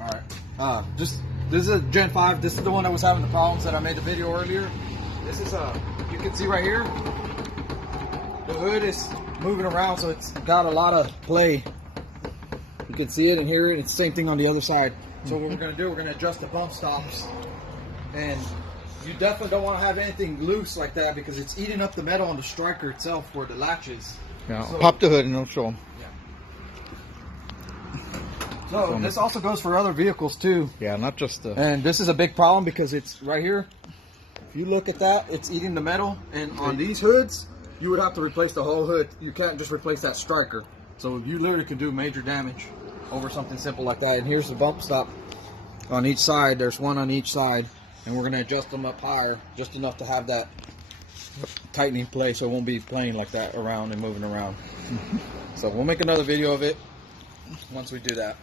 Alright. This is a Gen 5. This is the one that was having the problems that I made the video earlier. This is you can see right here, the hood is moving around, so it's got a lot of play. You can see it and hear it. It's the same thing on the other side. So what we're going to do, we're going to adjust the bump stops. And you definitely don't want to have anything loose like that because it's eating up the metal on the striker itself where the latch is. Yeah, So, pop the hood and it'll show them. So this also goes for other vehicles too. Yeah, not just the... And this is a big problem because it's right here. If you look at that, it's eating the metal. And on these hoods, you would have to replace the whole hood. You can't just replace that striker. So you literally could do major damage over something simple like that. And here's the bump stop on each side. There's one on each side. And we're going to adjust them up higher, just enough to have that tightening play so it won't be playing like that around and moving around. So we'll make another video of it once we do that.